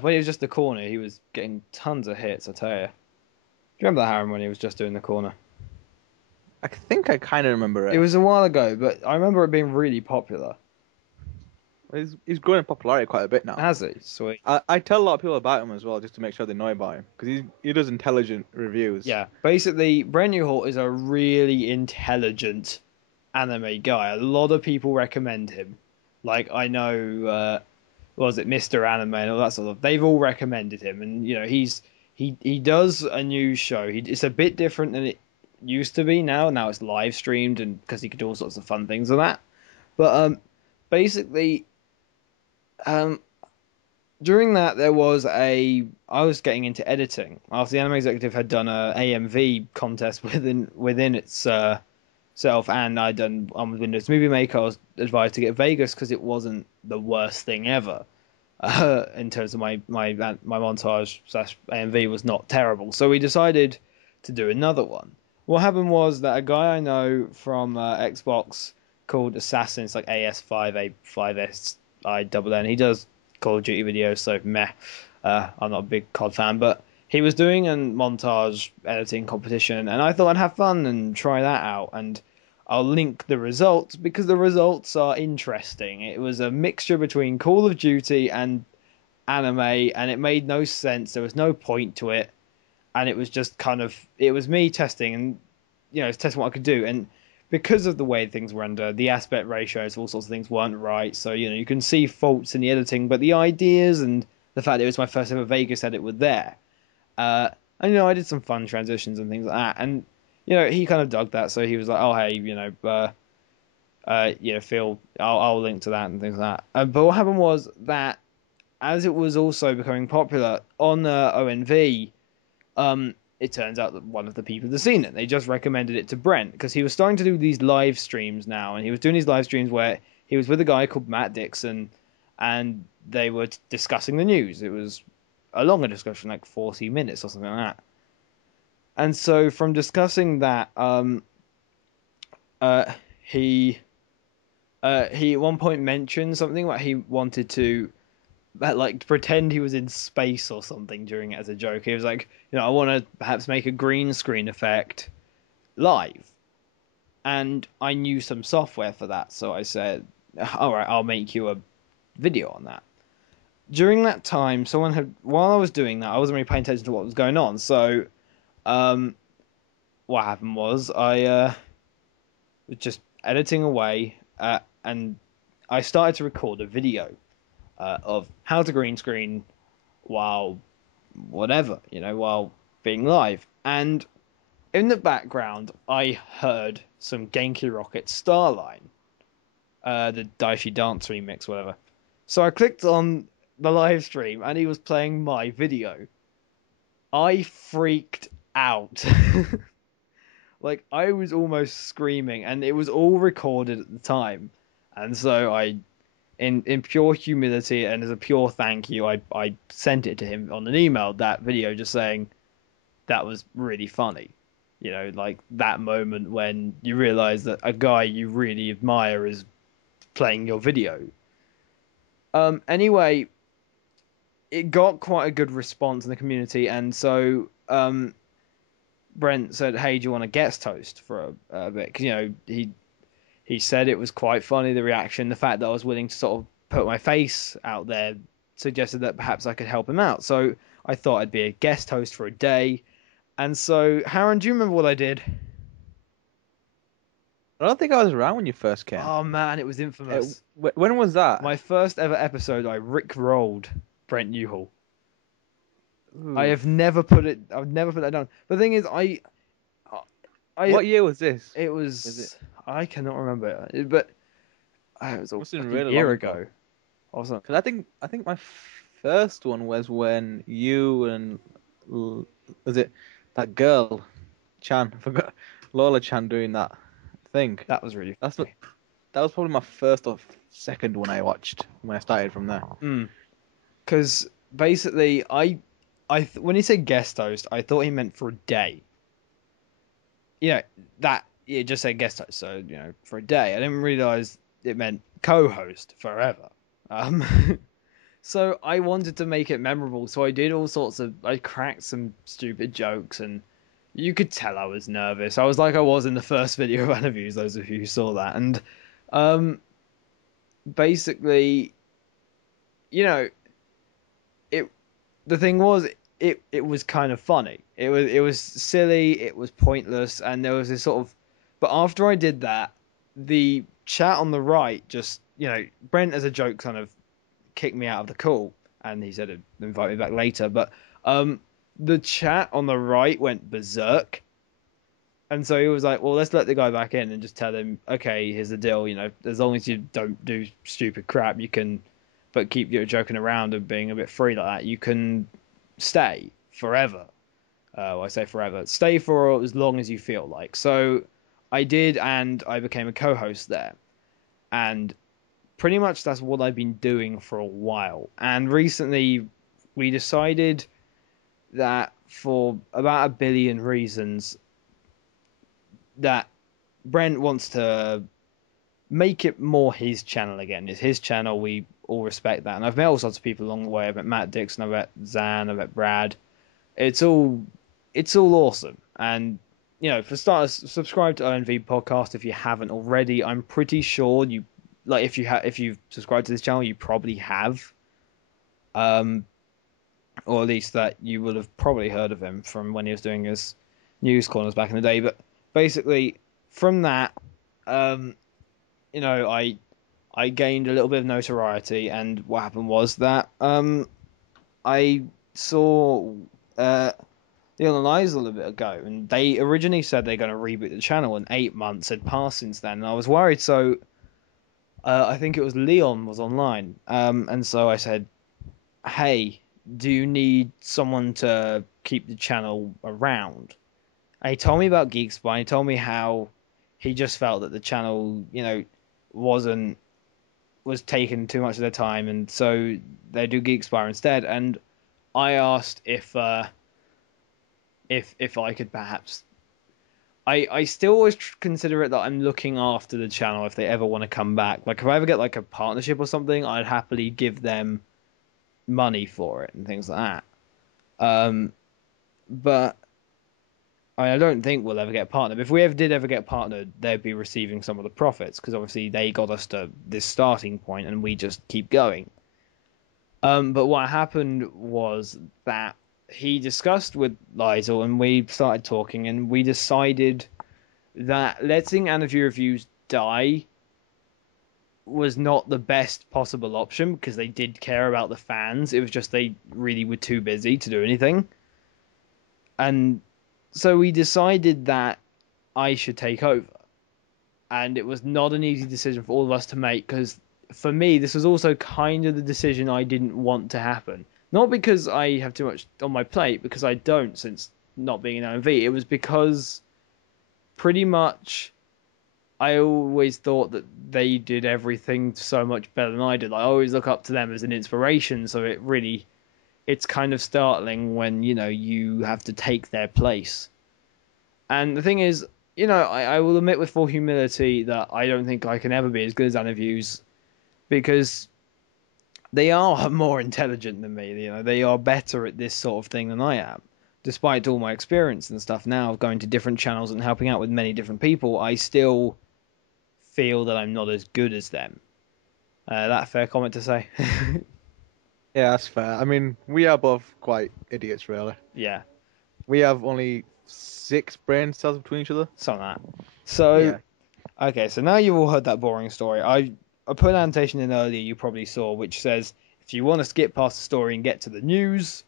when he was just the corner, he was getting tons of hits. I tell you. Do you remember that Harem when he was just doing the corner? I think I kind of remember It it. was a while ago, but I remember it being really popular. He's growing in popularity quite a bit now. Has he? Sweet. I tell a lot of people about him as well, just to make sure they know about him, because he does intelligent reviews. Yeah. Basically, Brent Newhall is a really intelligent anime guy. A lot of people recommend him. Like I know, what was it Mr. Anime and all that sort of. They've all recommended him, and he does a news show. It's a bit different than it used to be now. Now it's live streamed, and because he could do all sorts of fun things with that. But basically, um, during that there was a I was getting into editing after the Anime Executive had done a AMV contest within its self, and I'd done on Windows Movie Maker. I was advised to get Vegas because it wasn't the worst thing ever. In terms of my montage slash AMV was not terrible, so we decided to do another one. What happened was that a guy I know from Xbox called Assassin, it's like AS5A5SINN. He does Call of Duty videos, so meh. I'm not a big COD fan, but he was doing a montage editing competition, and I thought I'd have fun and try that out. And I'll link the results because the results are interesting. It was a mixture between Call of Duty and anime, and it made no sense. There was no point to it, and it was just it was me testing and testing what I could do. And because of the way things were under, the aspect ratios, all sorts of things weren't right. So you can see faults in the editing, but the ideas and the fact that it was my first ever Vegas edit were there. And I did some fun transitions and things like that, and he kind of dug that, so he was like, "Oh, hey, Phil, I'll link to that and things like that." But what happened was that as it was also becoming popular on ONV, it turns out that one of the people had seen it. They just recommended it to Brent because he was starting to do these live streams now, and he was doing these live streams where he was with a guy called Matt Dixon, and they were discussing the news. It was a longer discussion, like 40 minutes or something like that. And so from discussing that, uh, he he at one point mentioned something like he wanted to like pretend he was in space or something during it as a joke. He was like, I want to perhaps make a green screen effect live, and I knew some software for that, so I said, "All right, I'll make you a video on that." During that time, while I was doing that, I wasn't really paying attention to what was going on. So, um, what happened was I was just editing away, and I started to record a video of how to green screen while while being live. And in the background, I heard some Genki Rocket Starline, the Daishi Dance remix, whatever. So I clicked on the live stream, and he was playing my video. I freaked out. Like, I was almost screaming, and it was all recorded at the time. And so in pure humility and as a pure thank you, I sent it to him on an email, that video, just saying that was really funny. Like that moment when you realize that a guy you really admire is playing your video. Anyway, it got quite a good response in the community, and so Brent said, "Hey, do you want to guest host for a bit?" Because he said it was quite funny, the reaction, the fact that I was willing to sort of put my face out there suggested that perhaps I could help him out. So I thought I'd be a guest host for a day. And so, Harren, do you remember what I did? I don't think I was around when you first came. Oh man, it was infamous. When was that? My first ever episode, I rickrolled Brent Newhall. Ooh. I've never put that down. The thing is, What year was this? it Is it? was, I cannot remember, but it was Must have been like a really year long ago. ago or something. Because I think my first one was when you and was it that girl Chan? I forgot Lola Chan doing that thing. That was really That's what funny. that was probably my first or second one I watched when I started from there. Because basically, when he said guest host, I thought he meant for a day. That it just said guest host, so for a day. I didn't realize it meant co-host forever. Um, So I wanted to make it memorable, so I did all sorts of. I cracked some stupid jokes, and you could tell I was nervous. I was like I was in the first video of Aniviews. Those of you who saw that, and um, basically, you know, it. The thing was, it was kind of funny. It was silly. It was pointless, and there was this sort of. But after I did that, the chat on the right just Brent as a joke kind of kicked me out of the call, and he said he'd invite me back later. But um, the chat on the right went berserk, and so he was like, "Well, let's let the guy back in and just tell him, okay, here's the deal. As long as you don't do stupid crap, you can, but keep joking around and being a bit free like that, you can stay forever." Well, I say forever. Stay for as long as you feel like. So I did, and I became a co-host there, and pretty much that's what I've been doing for a while. And recently, we decided that for about a billion reasons, that Brent wants to make it more his channel again. It's his channel. We all respect that. And I've met all sorts of people along the way. I've met Matt Dixon. I've met Zan. I've met Brad. It's all, it's all awesome. And for starters, subscribe to ONV podcast if you haven't already. I'm pretty sure you like if you've subscribed to this channel, you probably have. Um, or at least that you would have probably heard of him from when he was doing his news corners back in the day. But basically, from that, um, I gained a little bit of notoriety, and what happened was that I saw the Analyze a little bit ago, and they originally said they're going to reboot the channel, and 8 months had passed since then, and I was worried. So I think it was Leon was online, and so I said, "Hey, do you need someone to keep the channel around?" And he told me about Geek Spy. He told me how he just felt that the channel, wasn't was taking too much of their time, and so they do Geek Spy instead. And I asked if I could perhaps. I still always consider it that I'm looking after the channel if they ever want to come back. Like if I ever get like a partnership or something, I'd happily give them money for it and things like that. But I don't think we'll ever get partnered. If we ever did ever get partnered, they'd be receiving some of the profits because obviously they got us to this starting point and we just keep going. But what happened was that he discussed with Lizel and we started talking and we decided that letting Aniview reviews die was not the best possible option because they did care about the fans. It was just they really were too busy to do anything. And so we decided that I should take over. And it was not an easy decision for all of us to make because for me, this was also kind of the decision I didn't want to happen. Not because I have too much on my plate, because I don't since not being in OMV. It was because pretty much I always thought that they did everything so much better than I did. I always look up to them as an inspiration, so it's kind of startling when, you have to take their place. And the thing is, I will admit with full humility that I don't think I can ever be as good as Aniviews because they are more intelligent than me. They are better at this sort of thing than I am. Despite all my experience and stuff now of going to different channels and helping out with many different people, I still feel that I'm not as good as them. That a fair comment to say? Yeah, that's fair. I mean, we are both quite idiots, really. Yeah, We have only 6 brain cells between each other. something like that. So, Yeah. okay, so now you've all heard that boring story. I put an annotation in earlier you probably saw, which says if you want to skip past the story and get to the news,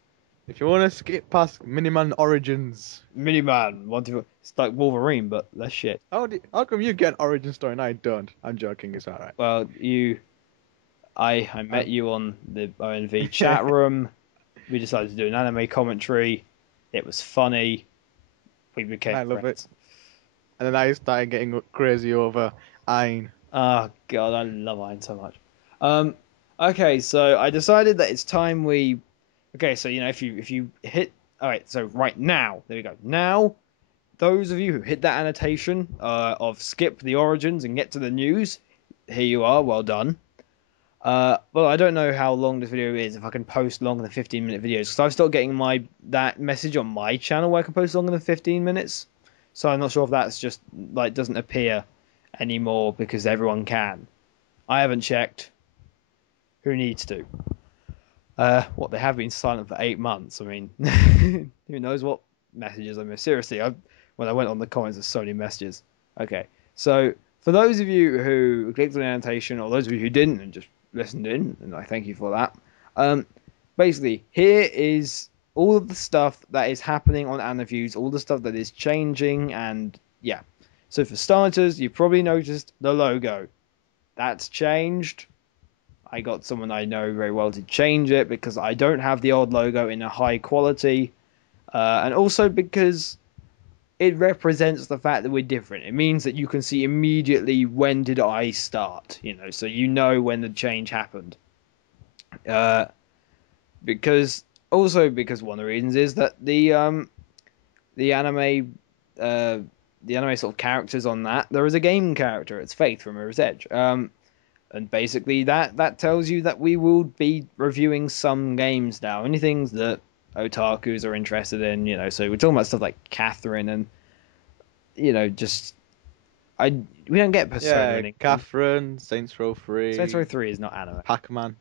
If you want to skip past Miniman Origins, Miniman, it's like Wolverine, but less shit. how come you get an origin story and I don't? I'm joking. It's alright. Well, I met Um, you on the ONV chat room. We decided to do an anime commentary. It was funny. We and became I love it. friends. And then I started getting crazy over Ayn. Oh god, I love Iron so much. Um, okay, so I decided that it's time we. Okay, so if you hit. All right, so right now, there we go. Now, those of you who hit that annotation of skip the origins and get to the news, here you are. Well done. Well, I don't know how long this video is. If I can post longer than 15-minute videos, because I've started getting my that message on my channel where I can post longer than 15 minutes. So I'm not sure if that's just like doesn't appear anymore because everyone can. I haven't checked. Who needs to? What they have been silent for 8 months. I mean, who knows what messages I missed? Seriously, when I went on the comments, there's so many messages. Okay, so for those of you who clicked on the annotation, or those of you who didn't and just listened in, and I thank you for that. Um, Basically, here is all of the stuff that is happening on Aniviews, all the stuff that is changing, and yeah. So for starters, you've probably noticed the logo. That's changed. I got someone I know very well to change it because I don't have the old logo in a high quality, and also because it represents the fact that we're different. It means that you can see immediately when did I start, so you know when the change happened. Uh, because one of the reasons is that the anime uh the anime sort of characters on that there is a game character. It's Faith from Mirror's Edge. And basically that tells you that we will be reviewing some games now, any things that otakus are interested in, so we're talking about stuff like Catherine and just I we don't get Persona Yeah, in England. Catherine, Saints Row Saints Row 3, 3 is not anime. Pac-Man.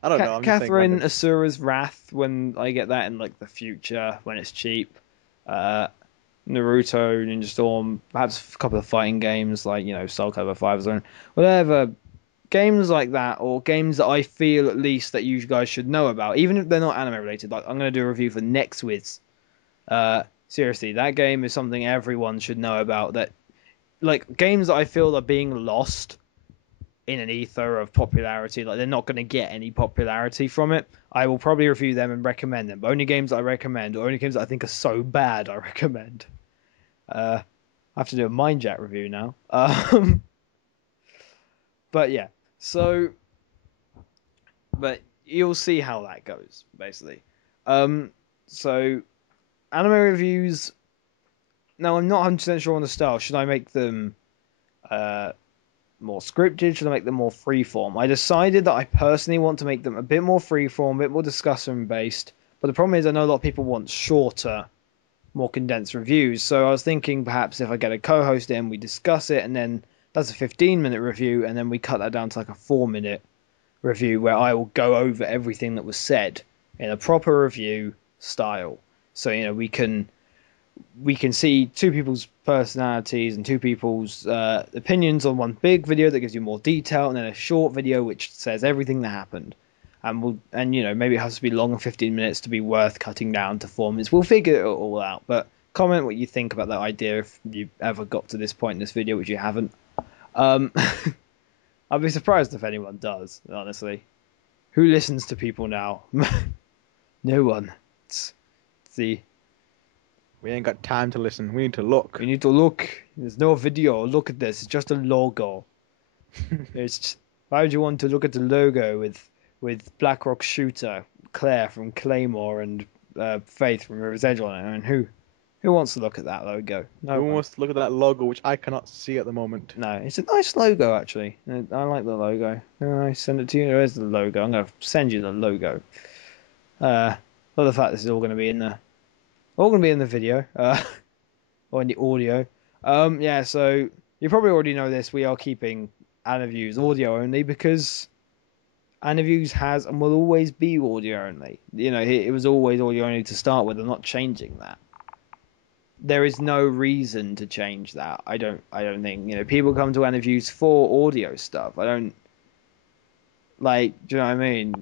I don't know. I'm just saying Catherine random. Asura's Wrath, when I get that in like the future when it's cheap. uh Naruto, Ninja Storm, perhaps a couple of fighting games like Soul Calibur 5 or something, whatever. Games like that, or games that I feel at least that you guys should know about, even if they're not anime related. Like I'm going to do a review for Next Wiz. Seriously, that game is something everyone should know about. That like games that I feel are being lost in an ether of popularity, like they're not going to get any popularity from it. I will probably review them and recommend them. But only games that I recommend, or only games that I think are so bad, I recommend. I have to do a Mind Jack review now. But yeah, so but you'll see how that goes, basically. Um, so anime reviews. Now I'm not 100% sure on the style. Should I make them uh more scripted? Should I make them more freeform? I decided that I personally want to make them a bit more freeform, a bit more discussion based. But the problem is, I know a lot of people want shorter, more condensed reviews. So I was thinking perhaps if I get a co-host in, we discuss it, and then that's a 15-minute review, and then we cut that down to like a 4-minute review where I will go over everything that was said in a proper review style. So we can see two people's personalities and two people's opinions on one big video that gives you more detail, and then a short video which says everything that happened. And maybe it has to be long, 15 minutes to be worth cutting down to 4 minutes. We'll figure it all out. But comment what you think about that idea if you ever got to this point in this video, which you haven't. Um, I'd be surprised if anyone does, honestly. Who listens to people now? No one. It's the We ain't got time to listen. We need to look. We need to look. There's no video. Look at this. It's just a logo. It's why would you want to look at the logo with BlackRock Shooter, Claire from Claymore, and Faith from River's Edge on it? I mean, who wants to look at that logo? No Who one. wants to look at that logo, which I cannot see at the moment? No, it's a nice logo actually. I like the logo. I send it to you. There's the logo. I'm gonna send you the logo. But the fact this is all gonna be in the video. Or in the audio. Yeah, so you probably already know this. We are keeping Aniviews audio only because Aniviews has and will always be audio only. It was always audio only to start with. I'm not changing that. There is no reason to change that. I don't think. People come to Aniviews for audio stuff. I don't like. Do you know what I mean?